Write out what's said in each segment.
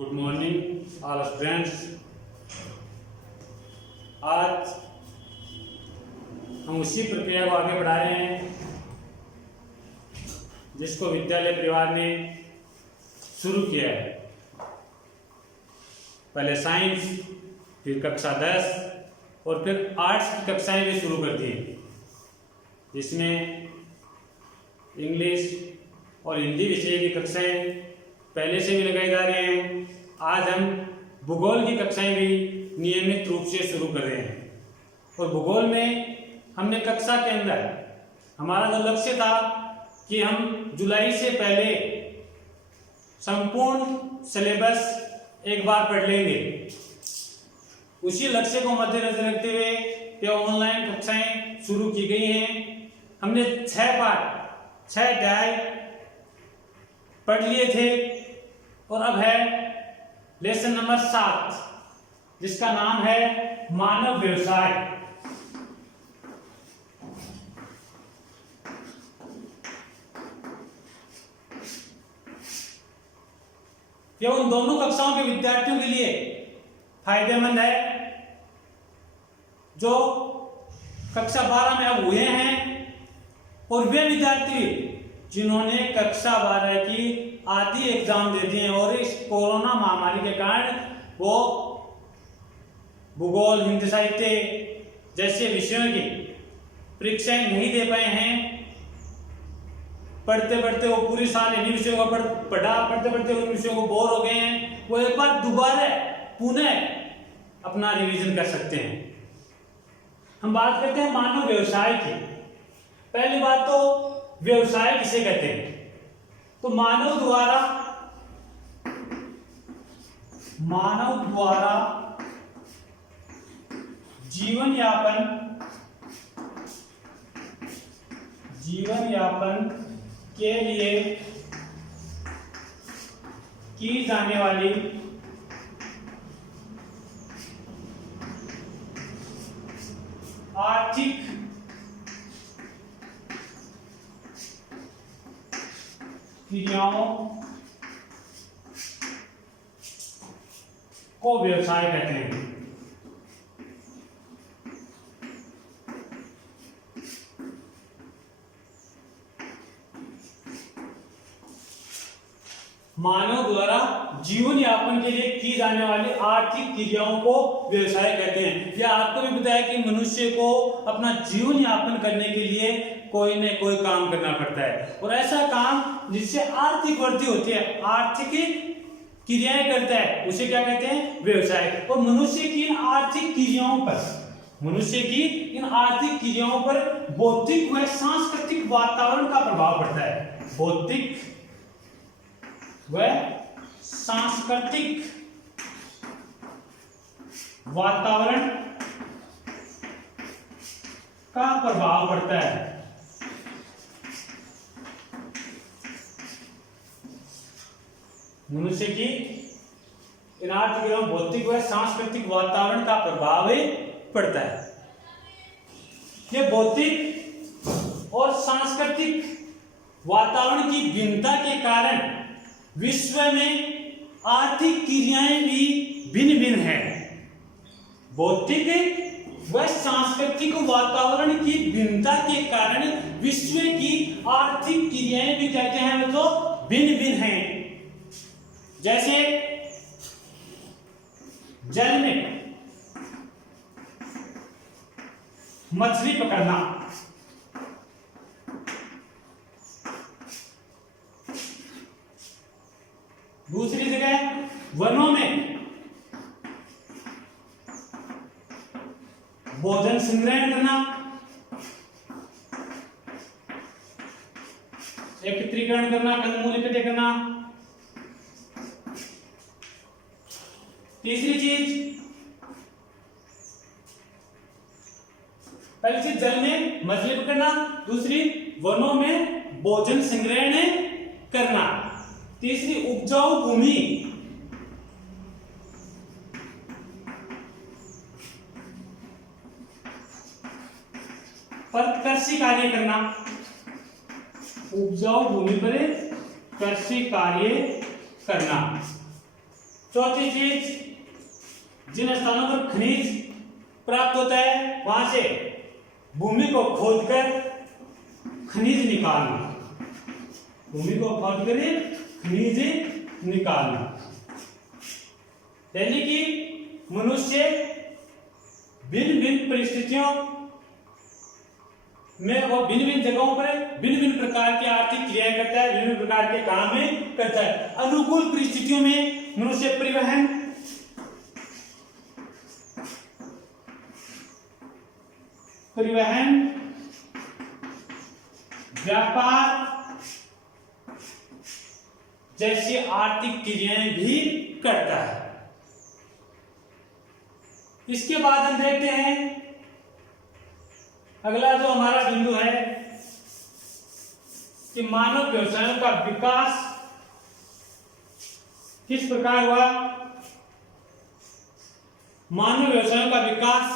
Good morning all students. आज हम उसी प्रक्रिया को आगे बढ़ा रहे हैं जिसको विद्यालय परिवार ने शुरू किया है। पहले साइंस, फिर कक्षा 10 और फिर आर्ट्स की कक्षाएं भी शुरू कर दी, जिसमें इंग्लिश और हिंदी विषय की कक्षाएं पहले से भी लगाई जा रही हैं। आज हम भूगोल की कक्षाएं भी नियमित रूप से शुरू कर रहे हैं। और भूगोल में हमने कक्षा के अंदर हमारा जो लक्ष्य था कि हम जुलाई से पहले संपूर्ण सिलेबस एक बार पढ़ लेंगे, उसी लक्ष्य को मद्देनजर रखते हुए ये ऑनलाइन कक्षाएं शुरू की गई हैं। हमने 6 पाठ 6 अध्याय पढ़ लिए थे और अब है लेसन नंबर 7, जिसका नाम है मानव व्यवसाय। यह उन दोनों कक्षाओं के विद्यार्थियों के लिए फायदेमंद है जो कक्षा 12 में अब हुए हैं, और वे विद्यार्थी जिन्होंने कक्षा 12 की आधी एग्जाम दे दिए और इस कोरोना महामारी के कारण वो भूगोल, हिंदी साहित्य जैसे विषयों की परीक्षाएं नहीं दे पाए हैं। पढ़ते पढ़ते वो पूरी साल इन्हीं विषयों को पढ़ते पढ़ते उन विषयों को बोर हो गए हैं, वो एक बार दोबारा पुनः अपना रिवीजन कर सकते हैं। हम बात करते हैं मानव व्यवसाय की। पहली बात तो व्यवसाय किसे कहते हैं? तो मानव द्वारा जीवन यापन के लिए की जाने वाली आर्थिक क्रियाओं को व्यवसाय कहते हैं। मानव द्वारा जीवन यापन के लिए की जाने वाली आर्थिक क्रियाओं को व्यवसाय कहते हैं। यह आपको भी पता है कि मनुष्य को अपना जीवन यापन करने के लिए कोई न कोई काम करना पड़ता है, और ऐसा काम जिससे आर्थिक वृद्धि होती है, आर्थिक क्रियाएं करता है, उसे क्या कहते हैं? व्यवसाय। और मनुष्य की इन आर्थिक क्रियाओं पर बौद्धिक व सांस्कृतिक वातावरण का प्रभाव पड़ता है। बौद्धिक व सांस्कृतिक वातावरण का प्रभाव पड़ता है। मनुष्य की इन आर्थिक एवं भौतिक व सांस्कृतिक वातावरण का प्रभाव पड़ता है। यह भौतिक और सांस्कृतिक वातावरण की भिन्नता के कारण विश्व में आर्थिक क्रियाएं भी भिन्न भिन्न हैं। भौतिक व सांस्कृतिक वातावरण की भिन्नता के कारण विश्व की आर्थिक क्रियाएं भी कहते हैं तो भिन्न भिन्न हैं। जैसे जल में मछली पकड़ना, दूसरी जगह वनों में भोजन संग्रहण करना, एकत्रीकरण करना, कंदमूल इकट्ठे करना। तीसरी चीज, पहली चीज जल में मछली पकड़ना, दूसरी वनों में भोजन संग्रहण करना, तीसरी उपजाऊ भूमि पर कृषि कार्य करना, उपजाऊ भूमि पर कृषि कार्य करना। चौथी चीज, जिन स्थानों पर खनिज प्राप्त होता है वहां से भूमि को खोदकर खनिज निकालना, भूमि को खोदकर खनिज निकालना, यानी कि मनुष्य भिन्न भिन्न परिस्थितियों में वो भिन्न भिन्न जगहों पर भिन्न भिन्न प्रकार की आर्थिक क्रियाएं करता है, भिन्न प्रकार के काम में करता है। अनुकूल परिस्थितियों में मनुष्य परिवहन, व्यापार जैसी आर्थिक क्रियाएं भी करता है। इसके बाद हम देखते हैं अगला जो हमारा बिंदु है कि मानव व्यवसायों का विकास किस प्रकार हुआ। मानव व्यवसायों का विकास,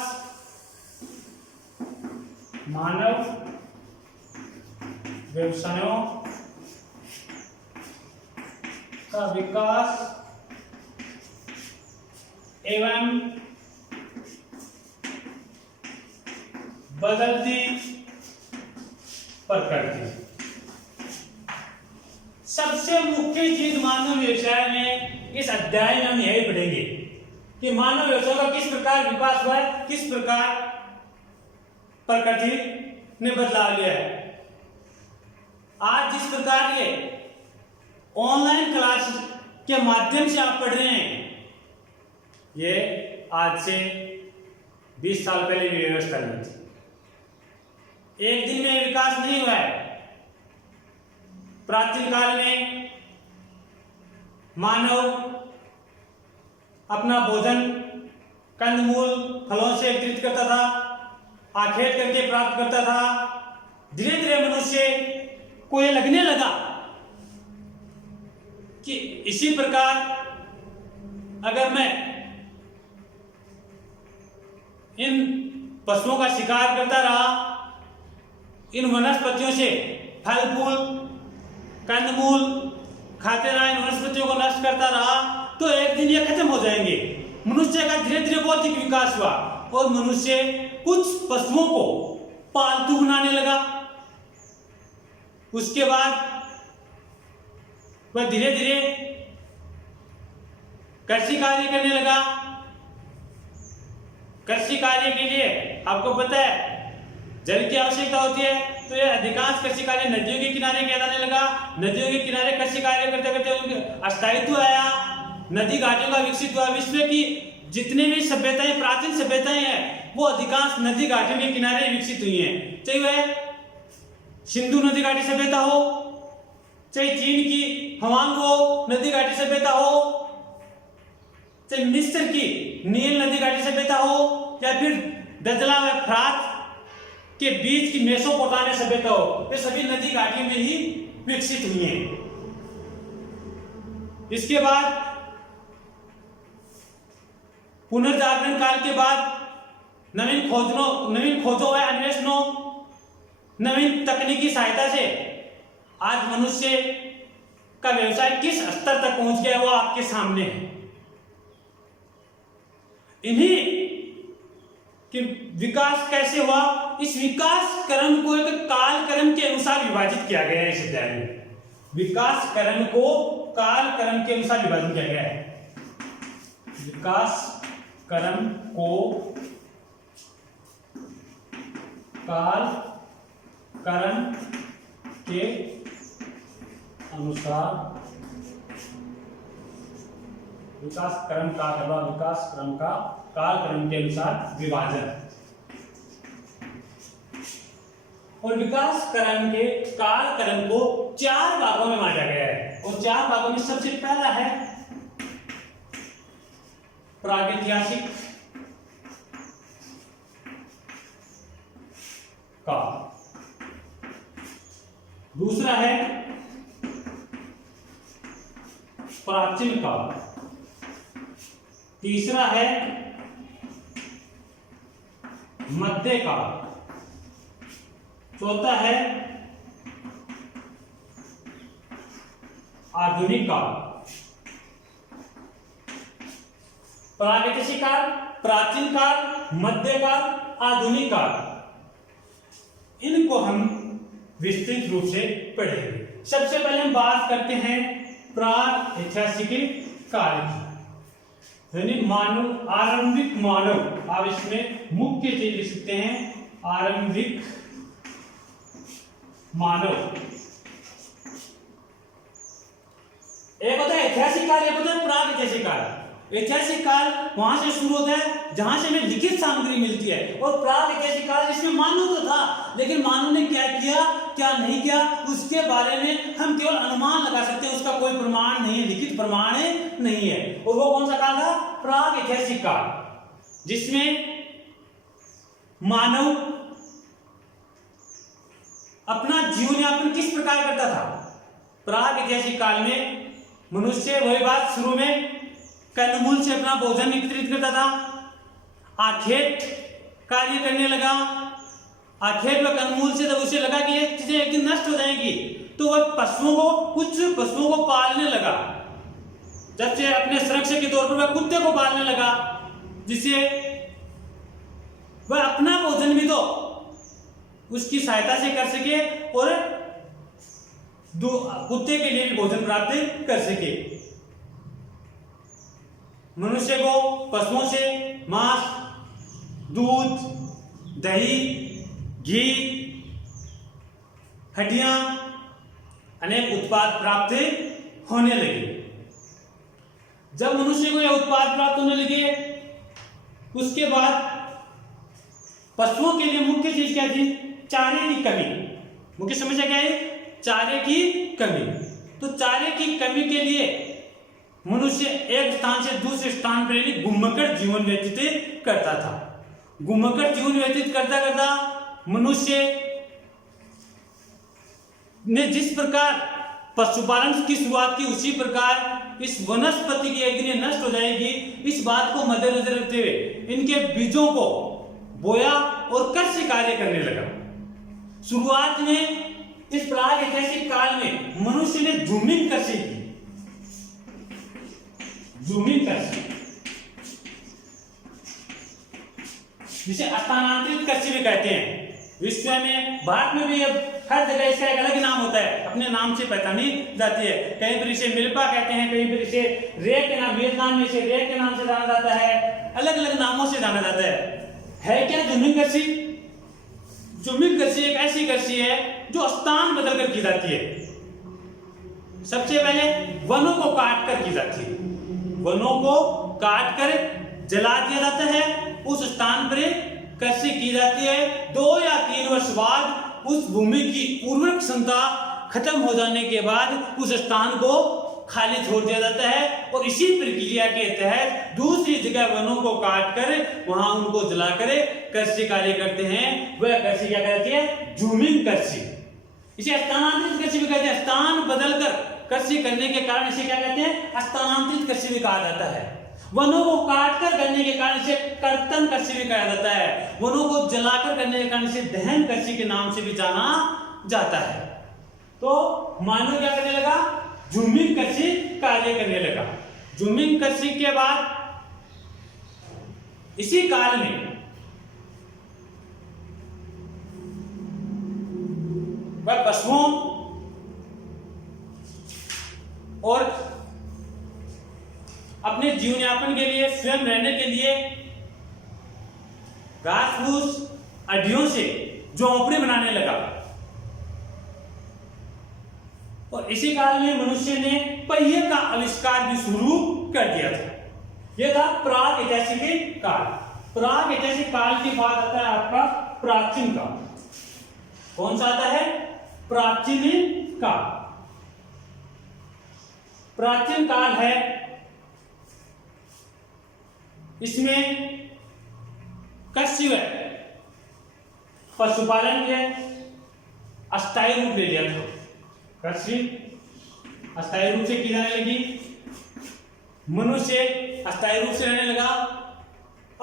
मानव व्यवसायों का विकास एवं बदलती प्रकृति। सबसे मुख्य चीज मानव व्यवसाय में इस अध्याय में हम यही पढ़ेंगे कि मानव व्यवसाय का किस प्रकार विकास हुआ है, किस प्रकार प्रकृति ने बदलाव लिया है। आज जिस प्रकार ये ऑनलाइन क्लास के माध्यम से आप पढ़ रहे हैं, ये आज से 20 साल पहले की व्यवस्था नहीं थी। एक दिन में विकास नहीं हुआ है। प्राचीन काल में मानव अपना भोजन कंदमूल फलों से एकत्रित करता था, आखेट करके प्राप्त करता था। धीरे धीरे मनुष्य को यह लगने लगा कि इसी प्रकार अगर मैं इन पशुओं का शिकार करता रहा, इन वनस्पतियों से फल फूल कंदमूल खाते रहा, इन वनस्पतियों को नष्ट करता रहा, तो एक दिन ये खत्म हो जाएंगे। मनुष्य का धीरे धीरे बौद्धिक विकास हुआ और मनुष्य कुछ पशुओं को पालतू बनाने लगा। उसके बाद वह धीरे धीरे कृषि कार्य करने लगा। कृषि कार्य के लिए आपको पता है जल की आवश्यकता होती है, तो यह अधिकांश कृषि कार्य नदियों के किनारे किया जाने लगा। नदियों के किनारे कृषि कार्य करते करते उनका स्थायित्व आया, नदी घाटियों का विकसित हुआ। विश्व की जितने भी सभ्यताएं, प्राचीन सभ्यताएं हैं, वो अधिकांश नदी घाटियों के किनारे विकसित हुई हैं। चाहे वह सिंधु नदी घाटी सभ्यता हो, चाहे चीन की हवांगो नदी घाटी सभ्यता हो, चाहे मिस्र की नील नदी घाटी सभ्यता हो, या फिर दजला व फ्रात के बीच की मेसोपोटामिया सभ्यता हो, ये सभी नदी घाटी में ही विकसित हुई हैं। इसके बाद पुनर्जागरण काल के बाद नवीन खोजों व अन्वेषणों, नवीन तकनीकी सहायता से आज मनुष्य का व्यवसाय किस स्तर तक पहुंच गया वो आपके सामने है। इन्हीं कि विकास कैसे हुआ, इस विकास क्रम को एक काल क्रम के अनुसार विभाजित किया गया है। इस अध्याय में विकास क्रम को काल क्रम के अनुसार विभाजन किया गया है। विकास क्रम को काल क्रम के अनुसार विकास क्रम का काल क्रम के अनुसार विभाजन। और विकास क्रम के काल क्रम को 4 भागों में बांटा गया है। और 4 भागों में सबसे पहला है प्रागैतिहासिक काल, दूसरा है प्राचीन काल, तीसरा है मध्यकाल, चौथा है आधुनिक काल, प्रागैतिहासिक काल, प्राचीन काल, मध्यकाल, आधुनिक काल, इनको हम विस्तृत रूप से पढ़ेंगे। सबसे पहले हम बात करते हैं प्रागैतिहासिक काल की, यानी मानव, आरंभिक मानव। आप इसमें मुख्य चीज लिख सकते हैं, आरंभिक मानव। एक होता है ऐतिहासिक काल, एक होता है प्रागैतिहासिक काल। ऐतिहासिक काल वहां से शुरू होता है जहां से हमें लिखित सामग्री मिलती है, और प्रागैतिहासिक काल जिसमें मानव तो था, लेकिन मानव ने क्या किया क्या नहीं किया उसके बारे में हम केवल अनुमान लगा सकते हैं, उसका कोई प्रमाण नहीं है, लिखित प्रमाण नहीं है। और वो कौन सा काल था? प्रागैतिहासिक काल, जिसमें मानव अपना जीवन यापन किस प्रकार करता था। प्रागैतिहासिक काल में मनुष्य, वही बात शुरू में, कंदमूल से अपना भोजन एकत्रित करता था, आखेट कार्य करने लगा। आखेट व कंदमूल से जब उसे लगा कि ये चीजें एक दिन नष्ट हो जाएंगी, तो वह कुछ पशुओं को पालने लगा। जब से अपने सुरक्षा के तौर पर वह कुत्ते को पालने लगा, जिससे वह अपना भोजन भी तो उसकी सहायता से कर सके और कुत्ते के लिए भी भोजन प्राप्त कर सके। मनुष्य को पशुओं से मांस, दूध, दही, घी, हड्डियां, अनेक उत्पाद प्राप्त होने लगे। जब मनुष्य को यह उत्पाद प्राप्त होने लगे, उसके बाद पशुओं के लिए मुख्य चीज क्या थी? चारे की कमी। मुख्य समस्या क्या है? चारे की कमी। तो चारे की कमी के लिए मनुष्य एक स्थान से दूसरे स्थान पर घूमकर जीवन व्यतीत करता था। घूमकर जीवन व्यतीत करता करता मनुष्य ने जिस प्रकार पशुपालन की शुरुआत की, उसी प्रकार इस वनस्पति की एक दिन नष्ट हो जाएगी, इस बात को मद्देनजर रखते हुए इनके बीजों को बोया और कृषि कार्य करने लगा। शुरुआत में इस प्रागैतिहासिक काल में मनुष्य ने जूमिंग कृषि की। जूमिंग कृषि, जिसे स्थानांतरित कृषि भी कहते हैं। विश्व में, भारत में भी अब हर जगह इसका एक अलग नाम होता है, अपने नाम से पहचानी जाती है। कहीं पर इसे मिल्पा कहते हैं, कहीं पर इसे रे के नाम, वियतनाम में इसे रे के नाम से जाना जाता है, अलग अलग नामों से जाना जाता है क्या जूमिंग कृषि? जूमिंग कृषि एक ऐसी कृषि है जो स्थान बदलकर की जाती है। सबसे पहले वनों को काट कर की जाती है। वनों को काट कर जला दिया जाता है, उस स्थान पर कृषि की जाती है। 2 या 3 वर्ष बाद उस भूमि की उर्वरक क्षमता खत्म हो जाने के बाद उस स्थान को खाली छोड़ दिया जाता है, और इसी प्रक्रिया के तहत दूसरी जगह वनों को काट कर वहां उनको जलाकर कृषि कार्य करते हैं। वह कृषि क्या कहती है? जूमिंग कृषि। इसे स्थानांतरित कृषि भी कहते हैं। स्थान बदलकर कृषि करने के कारण इसे क्या कहते हैं? स्थानांतरित कृषि भी कहा जाता है। वनों को काटकर करने के कारण इसे कर्तन कृषि भी कहा जाता है। वनों को जलाकर करने के कारण इसे दहन कृषि के नाम से भी जाना जाता है। तो मानव क्या करने लगा? जूमिंग कृषि कार्य करने लगा। जूमिंग कृषि के बाद इसी काल में वह पशुओं और अपने जीवन यापन के लिए, स्वयं रहने के लिए घास फूस, अड्डियों से झोंपड़ी बनाने लगा। और इसी काल में मनुष्य ने पहिए का आविष्कार भी शुरू कर दिया था। यह था प्रागैतिहासिक काल। प्रागैतिहासिक काल के बाद आता है आपका प्राचीन काल। कौन सा आता है? प्राचीन काल। प्राचीन काल है, इसमें कृषि व पशुपालन के अस्थायी रूप ले लिया था। कृषि अस्थायी रूप से की जाने लगी, मनुष्य अस्थायी रूप से रहने लगा।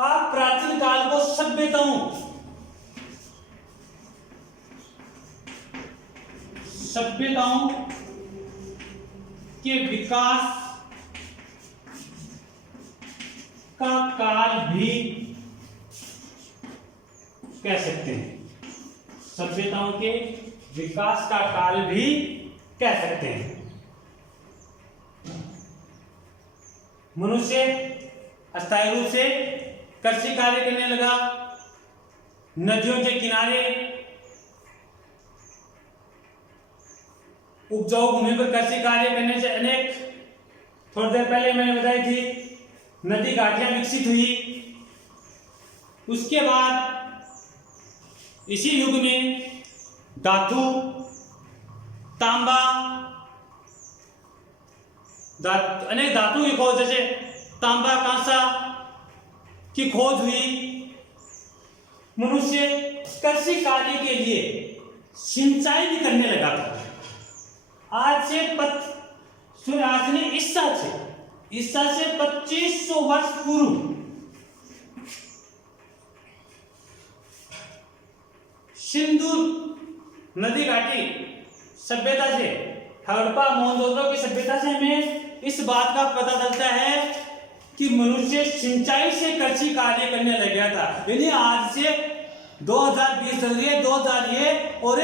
आप प्राचीन काल को सभ्यताओं के विकास का काल भी कह सकते हैं, सभ्यताओं के विकास का काल भी कह सकते हैं। मनुष्य अस्थायी रूप से कृषि कार्य करने लगा, नदियों के किनारे उपजाऊ भूमि पर कृषि कार्य करने से अनेक, थोड़ी देर पहले मैंने बताई थी, नदी घाटियां विकसित हुई। उसके बाद इसी युग में धातु, तांबा, अनेक धातु की खोज, जैसे तांबा, कांसा की खोज हुई। मनुष्य कृषि कार्य के लिए सिंचाई भी करने लगा था। आज से ईसा से 2500 वर्ष पूर्व सिंधु नदी घाटी सभ्यता से, हड़प्पा मोहनजोदड़ो की सभ्यता से हमें इस बात का पता चलता है कि मनुष्य सिंचाई से कृषि कार्य करने लग गया था। यानी आज से 2020 चल रही है, 2000 ये और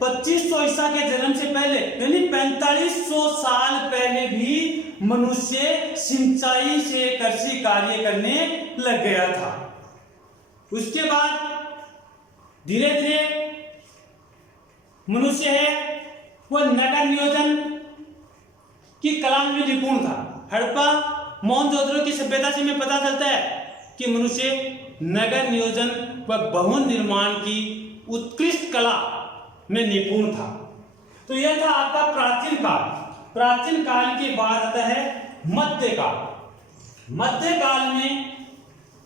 2500 ईसा के जन्म से पहले, यानी 4500 साल पहले भी मनुष्य सिंचाई से कृषि कार्य करने लग गया था। उसके बाद धीरे धीरे मनुष्य है वह नगर नियोजन की कला में निपुण था। हड़प्पा मोहनजोदड़ो की सभ्यता से हमें पता चलता है कि मनुष्य नगर नियोजन व भवन निर्माण की उत्कृष्ट कला में निपुण था। तो यह था आपका प्राचीन काल। प्राचीन काल के बाद आता है मध्यकाल। मध्यकाल में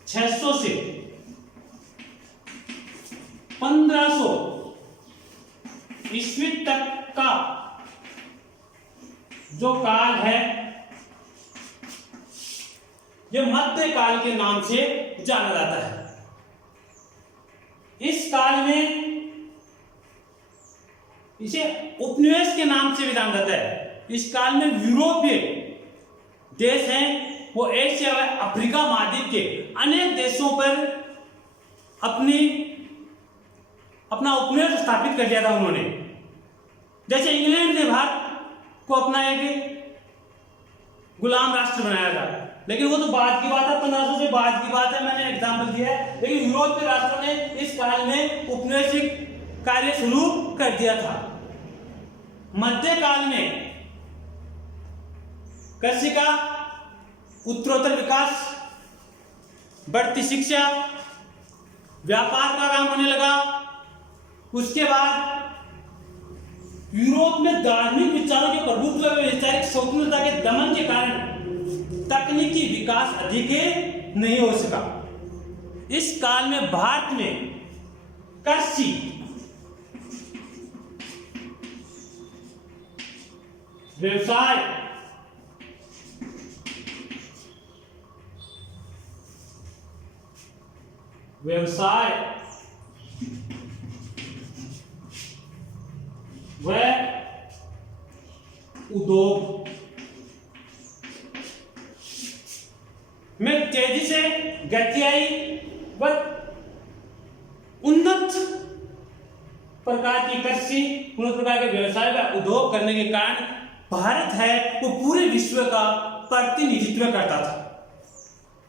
600 से 1500 ईस्वी तक का जो काल है, यह मध्यकाल के नाम से जाना जाता है। इस काल में इसे उपनिवेश के नाम से भी जाना जाता है। इस काल में यूरोपीय देश हैं, वो एशिया व अफ्रीका महाद्वीप के अनेक देशों पर अपना उपनिवेश स्थापित कर दिया था उन्होंने। जैसे इंग्लैंड ने भारत को अपना एक गुलाम राष्ट्र बनाया था, लेकिन वो तो बाद की बात है, 1500 से बाद की बात है, मैंने एग्जाम्पल दिया है। लेकिन यूरोपीय राष्ट्रों ने इस काल में उपनिवेशिक कार्य शुरू कर दिया था। मध्यकाल में कृषि का उत्तरोत्तर विकास, बढ़ती शिक्षा, व्यापार का काम होने लगा। उसके बाद यूरोप में धार्मिक विचारों के प्रभुत्व व वैचारिक स्वतंत्रता के दमन के कारण तकनीकी विकास अधिक नहीं हो सका। इस काल में भारत में कृषि व्यवसाय व उद्योग में तेजी से गति आई व उन्नत प्रकार की कृषि, उन्नत प्रकार के व्यवसाय व उद्योग करने के कारण भारत है वो पूरे विश्व का प्रतिनिधित्व करता था।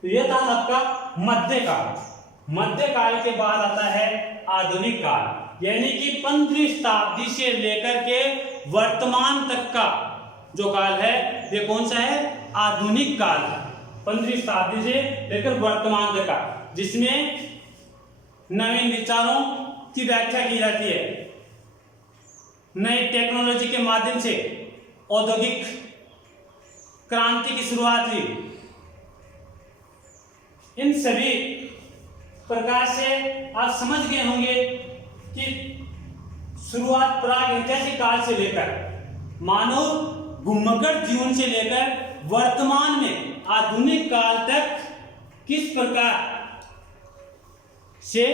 तो यह था आपका मध्यकाल। मध्यकाल के बाद आता है आधुनिक काल, यानी कि 15वीं शताब्दी से लेकर के वर्तमान तक का जो काल है, ये कौन सा है? आधुनिक काल। 15वीं शताब्दी से लेकर वर्तमान तक का, जिसमें नवीन विचारों की व्याख्या की जाती है, नई टेक्नोलॉजी के माध्यम से औद्योगिक क्रांति की शुरुआत हुई। इन सभी प्रकार से आप समझ गए होंगे कि शुरुआत प्रागैतिहासिक काल से लेकर मानव भूमगढ़ जीवन से लेकर वर्तमान में आधुनिक काल तक किस प्रकार से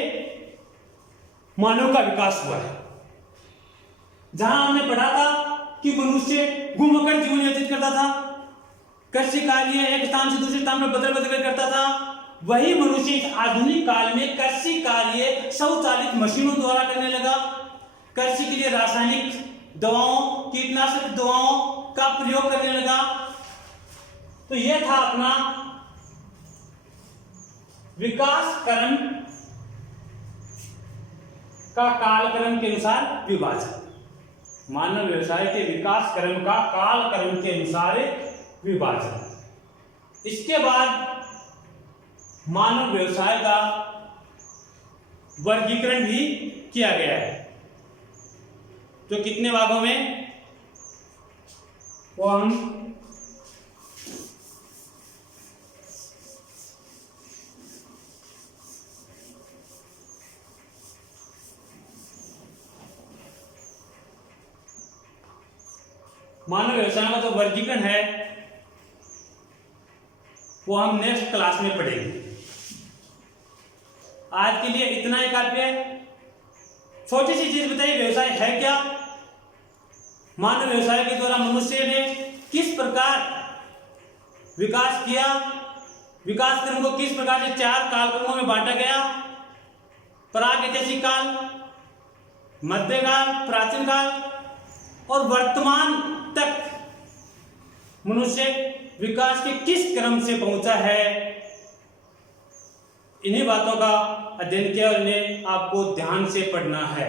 मानव का विकास हुआ है। जहां हमने पढ़ा था कि मनुष्य भूमगढ़ जीवन व्यतीत करता था, कृषि कार्य एक स्थान से दूसरे स्थान में बदल बदल कर करता था, वही मनुष्य इस आधुनिक काल में कृषि कार्य स्वचालित मशीनों द्वारा करने लगा। कृषि के लिए रासायनिक दवाओं, कीटनाशक दवाओं का प्रयोग करने लगा। तो यह था अपना विकास क्रम का कालक्रम के अनुसार विभाजन। मानव व्यवसाय के विकास क्रम का कालक्रम के अनुसार विभाजन। इसके बाद मानव व्यवसाय का वर्गीकरण भी किया गया है, जो कितने भागों में, वो हम मानव व्यवसाय का जो वर्गीकरण है वो हम नेक्स्ट क्लास में पढ़ेंगे। आज के लिए इतना ही काफी है। छोटी सी चीज बताइए, व्यवसाय है क्या? मानव व्यवसाय के द्वारा मनुष्य ने किस प्रकार विकास किया, विकास क्रम को किस प्रकार से 4 कालक्रमों में बांटा गया, प्रागैतिहासिक काल, मध्यकाल, प्राचीन काल और वर्तमान तक मनुष्य विकास के किस क्रम से पहुंचा है। इन्हीं बातों का अध्ययन किया और इन्हें आपको ध्यान से पढ़ना है।